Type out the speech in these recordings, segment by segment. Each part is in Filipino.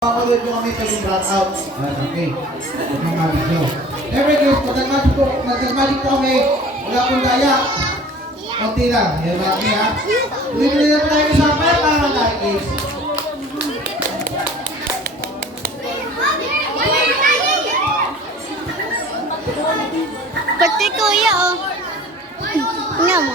Makakulit nyo kami pag brought out. Okay. Magmamalik nyo. Every guys, magdagmalik po kami. Wala pong daya. Kunti lang. Yan ba kami ha? Bibili na po tayo ng sample para mag-daya guys. Pati kuya oh. Nga mo.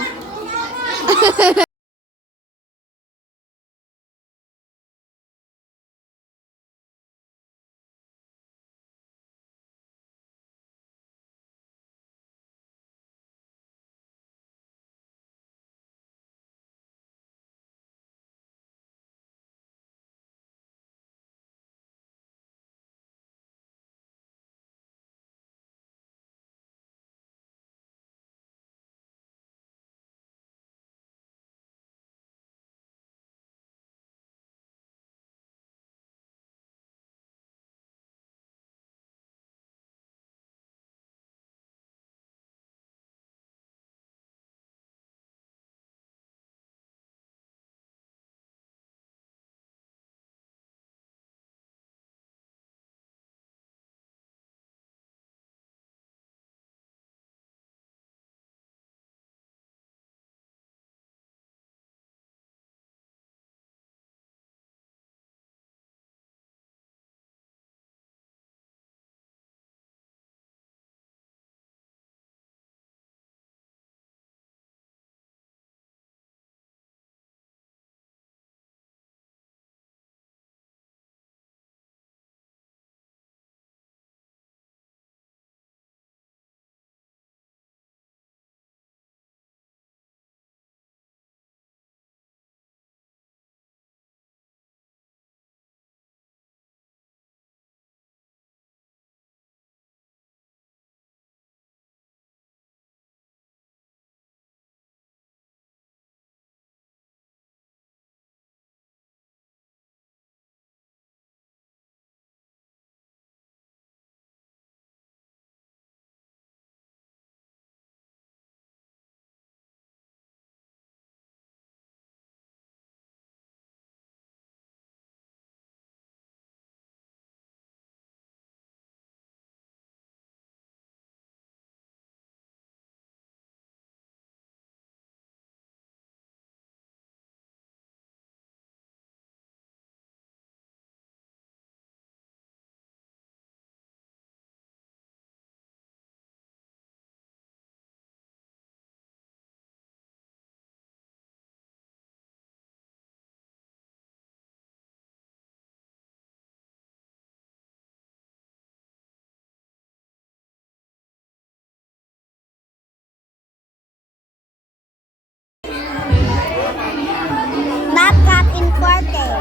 Not cut in quarter.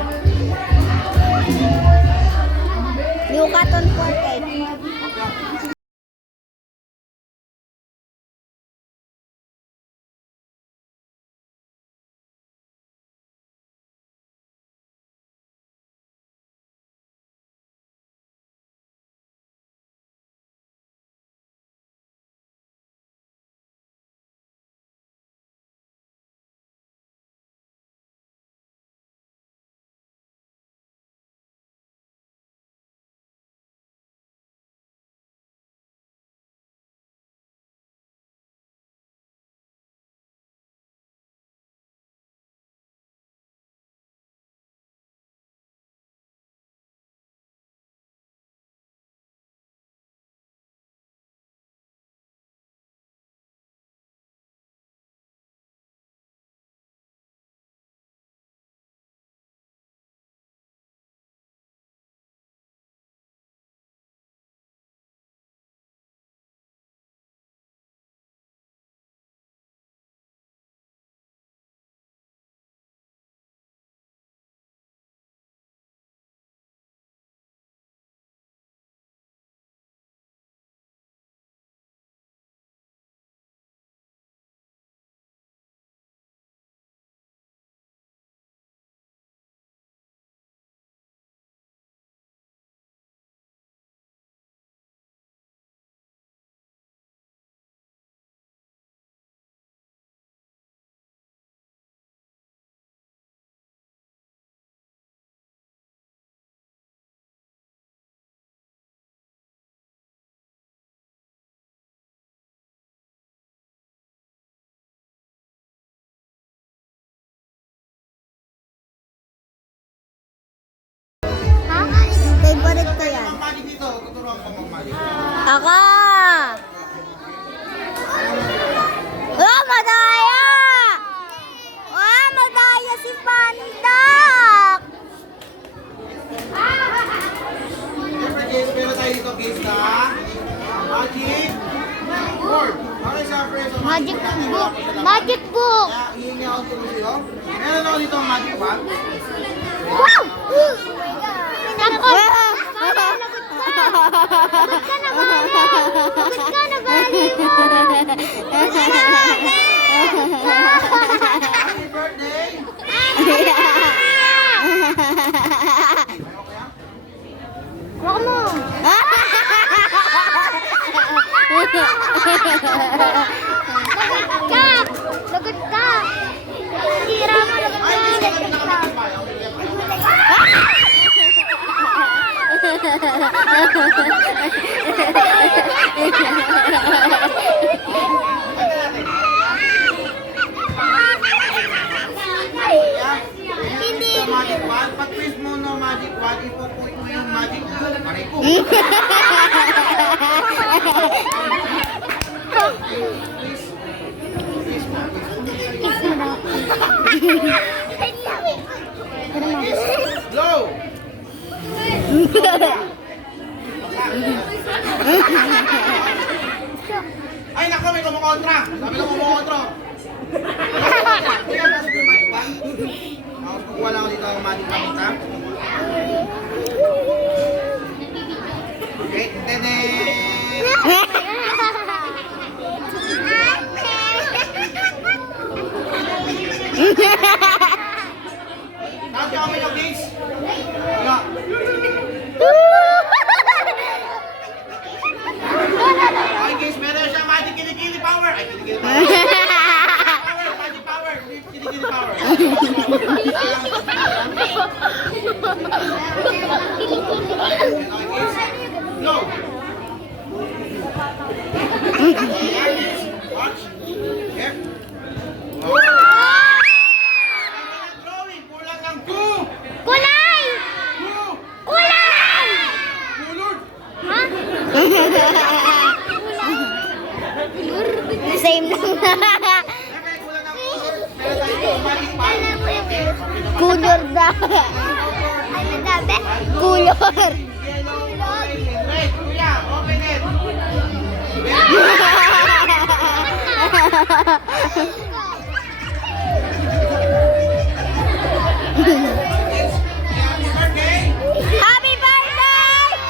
You cut on quarter. Ako! Oh, madaya! Ah, madaya si Pandak! Siyempre guys, meron tayo dito guys na magic board. Okay, siyempre. So, Magic natin, book! wala po siya laman. Magic book! Kaya, hihingi ako tulong sa'yo. Meron ako dito ang magic wand. Wow! Tako! Lagot ka na, Bali! Lagot ka na, Bali! Happy birthday! Waka mo! Lagot ka! Lagot ka! Tira mo, lagot Ay, ka! gusto kami nakapagpapay. Okay, Hindi! sa magic wand. Pag-twist mo no magic wand, ipupuit mo yung magic book. Aray ko. Twist. Twist mo. Blow! Ay, nako, may kumukontra. Sabi lang kumukontra. Hindi ka pasok yung magic wand. Tapos kukuha lang ako dito ang magic wand. Ha? Okay, tene! Tapos yung kami yung gates. Wala. Okay guys, meron siyang magic kilikili power. Ay, kilikili power. Power, magic power. Kilikili power. Okay guys. Go. Watch. Here. Drawing. Kulang ng two. Kulay! Two. Kulay! Kulod. Ha? Same lang. Siyempre, kulang ng kulod. Meron tayo dito magic pad. Kulor daw. Ano daw, Kulor. Yellow, orange, and red. Kuya, open it. Happy birthday! Happy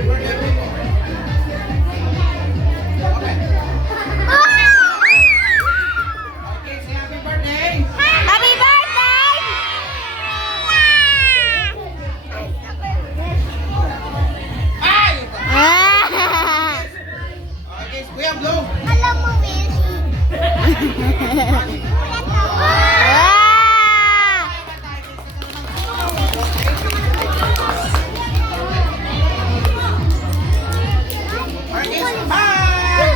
birthday! Okay, say happy birthday! Happy birthday! Ay! Ah! Okay, kuya, blow! Alam mo, Will. Ah! Okay, bye!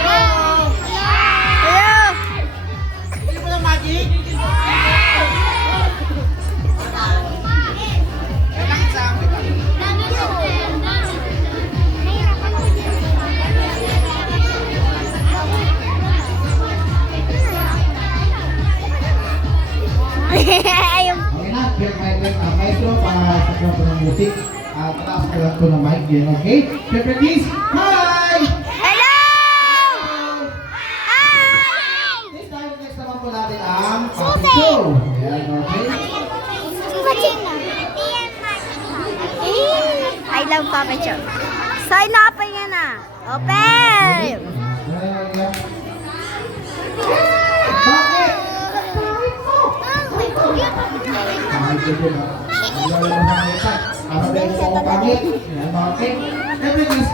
Hello! Hello! Hindi mo na magic? Kailangan sa akin. Ayun. Okay na, check mic ko para sa club ng music. Pataas ko lang ko ng mic yun, okay? Siyempre, please, hi! Hello! Hi! This time, next naman po natin ang Susi! Papi Show. Ayan, okay? I love Papa Joe. Sign up yan na. Open! Ayan. Bakit? Pangit ko din, ha? Wala lang nakita. Para dahil ko ako pangit. Ayan, okay? Siyempre, please,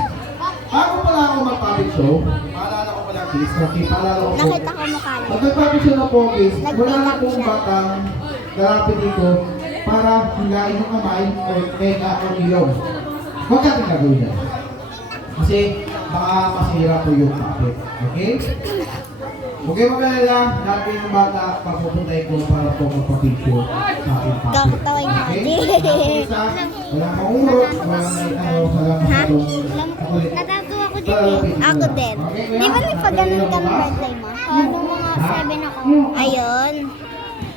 bago pala ako mag-public show, paalala ko pala, please, okay, paalala ko po. Nakita ko mukha niya. Pag nag-public show na po, please, wala na Nag-makeup pong siya. batang garapin dito para hilain yung kamay o tenga o ilong. Huwag natin gagawin yan. Kasi baka masira po yung puppet. Okay? Huwag kayo mag-alala, natin yung bata, papupuntay ko para po magpapicture sa ating papi. Kakataway na. Isa, walang maurot, walang may walang masyadong kakulit. Natatuwa ko din. Ako din. Di ba may pag-ganon ka ng birthday mo? Nung mga 7 ako. Ayun.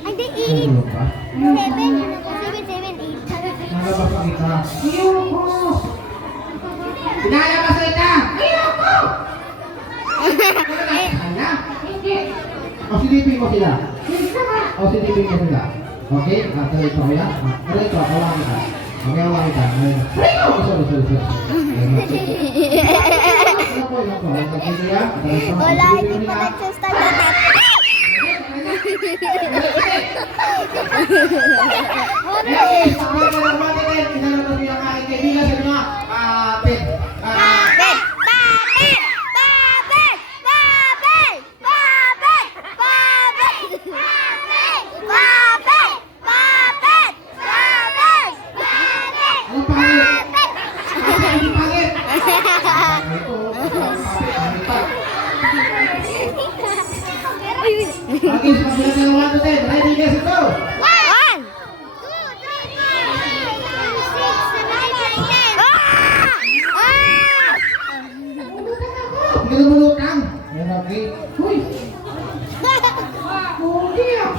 Ay, di 8. Ano ba? 7, 8. Nalabas ang ika. Ayoko! Pinalabas ang ika! Ayoko! Ano? O silipin mo sila. O silipin mo sila. Okay? Tuloy ko kuya. Tuloy ko. Hawakan kita. Okay, hawakan kita. Sorry. Ano po? Wala, hindi pa nagsastart na tayo. Okay, pagbilang ng 1 to 10. Ready, guys, go! 1, 2, 3, 4, 5, 6, 7, 8, 9, 10. Pinulunod lang. Okay. Uy!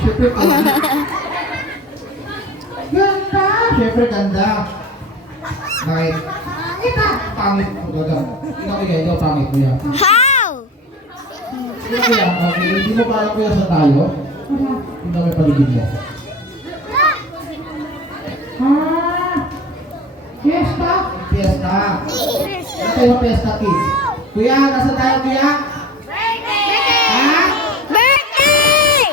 Siyempre, ganda! Siyempre, ganda. Bakit? Pangit ko daw. Ikaw, pangit ko yan. How? Kuya, okay, hindi mo parang kuya sa tayo? Hindi may paligid mo. Fiesta? Fiesta. Ano tayo fiesta, kids? Kuya, nasa tayo, kuya? Ha? Birthday!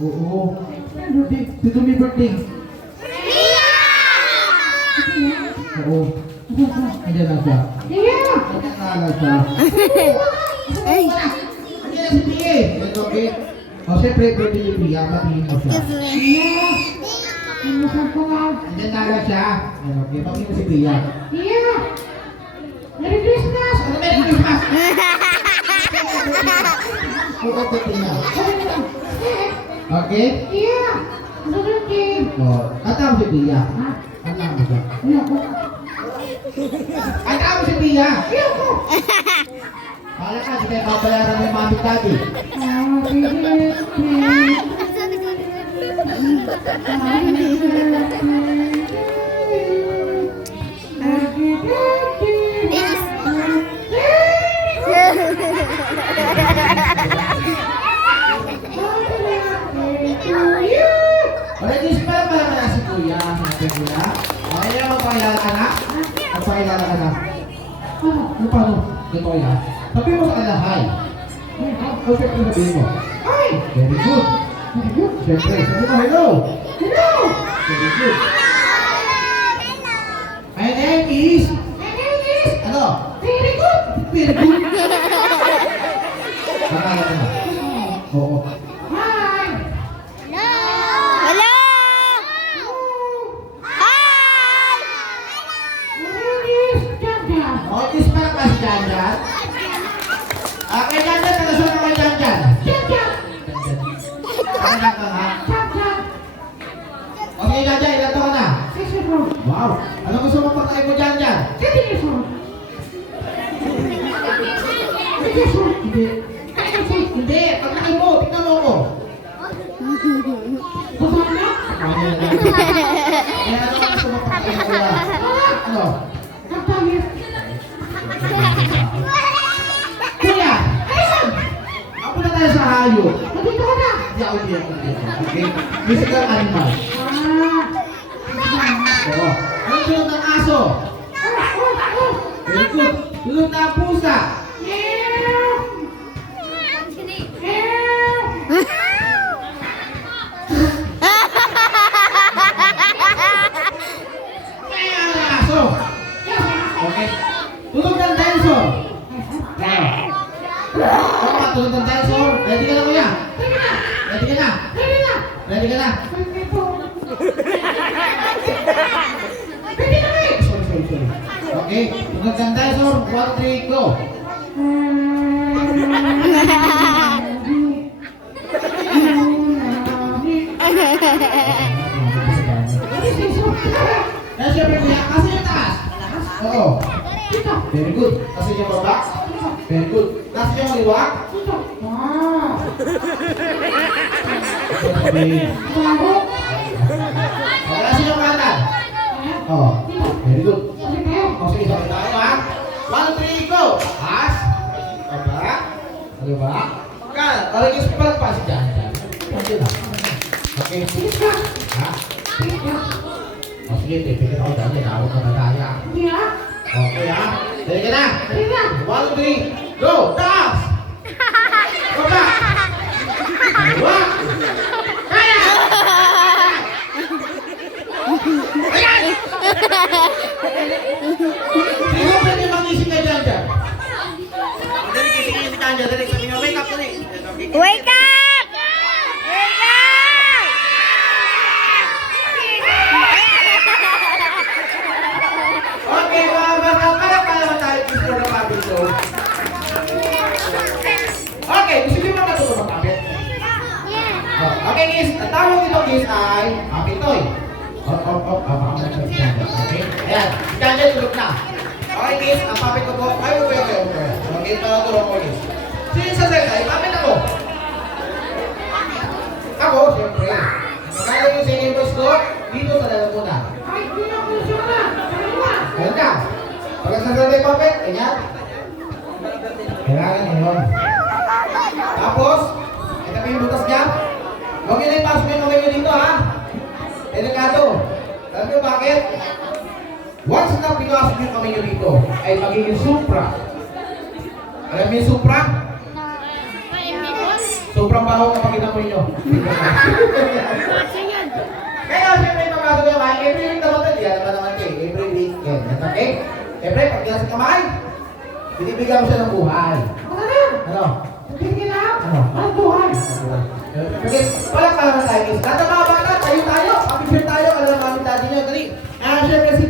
Oo. Birthday. Sino may birthday? Oo. Andiyan na siya. Andiyan na siya. Ay. Andiyan na si Pia. Okay. O, siyempre, birthday ni Pia. Patingin mo siya. Andiyan na siya. Okay, patingin mo si Pia. Pia! Merry Christmas! Ano Merry Christmas? Oo, patingin. Okay? Pia! Ano birthday? O, kata mo si Pia. Kata mo siya. Kata mo si Pia. Kala ka, di kayo babayaran ng mami daddy. Wala din si pala na si Kuya. Sinabi Kuya. Okay na, magpakilala ka na? Magpakilala ka na? Ano paano? Ganito Kuya. Sabi mo sa kanila, hi. O, siyempre sabihin mo. Hi! Very good. Very good. Siyempre, sabi mo, hello. Hello! Very good. My name is? Ano? Very good. Very good. Kakala ka na. Oo. Hi! Hello! Hi! O, is para ka si Janjan? Kay Janjan, nagasunan kay Janjan. Kaya ka nga. Okay, Janjan, ilan taon ka na? Wow! Ano gusto mo pagkain mo, Janjan? Hindi. Hindi, pagkain mo, tingnan mo ako. Eh, ano gusto mo pagkain mo, kuya? Ano? Kuya! Ako na tayo sa hayop. Nandito ka na. Hindi ako. Okay? Physical animal. Oo. Anong tulog ng aso? Very good. Tulog na ang pusa. Kaya ang aso. Okay. Tulog ng dinosaur. Tama, tulog ng dinosaur. Ready ka na, kuya? Ready ka na? Ready ka na? Sorry. Okay, tulog ng dinosaur. 1, 3, go. Kaya siyempre niya, kasi yung taas. Oo. Very good. Kasi yung baba. Very good. Kasi yung liwa. Wow. Kasi yung kanan. Oh, very good. O sige, sabay tayo ha. 1, 3, go! Taas. Baba. Liwa. Kanan. Alagay sa palagpas dyan. Pwede na. Okay, sige ka. Ha? Sige ka. O sige, tipikit ako dyan. Tinawag ka na daya. Okay ha? Dali ka na. 1, 3, go! Taas! Baba! Liwa! Kaya! Ayan! Sino pwede mangising ka dyan dyan? Dali kasi ngayon si Tanja, dali sabi niya, wake up dali. Wake up! Wake up! Okay, mga bata, para tayo gusto na mabit ko. Okay, gusto niyo ba matuto magkabit? Okay, guys, ang tawag nito guys ay kapitoy. Okay, ayan, si Tanja tulog na. Okay guys, ang papit ko po, ay, okay. Okay, para tulog ko guys. Sino sa second, ay papit ako. Ako, siyempre. Kaya yung singing voice ko, dito sa lalamunan. Ganun ka. Pag sasabi papit, ganyan. Kailangan yun. Tapos, ito pa yung butas niya. Huwag nyo na ipasok yung kamay nyo dito, ha? Delikado. Alam nyo bakit? Once na pinasok yung kamay nyo dito, ay magiging supra. Alam nyo yung supra? Sobrang baho na pag-inamoy nyo. Kaya siyempre papasok yung kamay, every week naman ito, yan naman kayo, every week. Okay? Siyempre, pag nasa kamay, binibigyan mo siya ng buhay. Ano? Ano? Ang buhay. Okay, wala pa naman tayo guys. Lahat ng mga bata, tayo. Kapipir tayo, alam namin daddy nyo. Dali. Siyempre si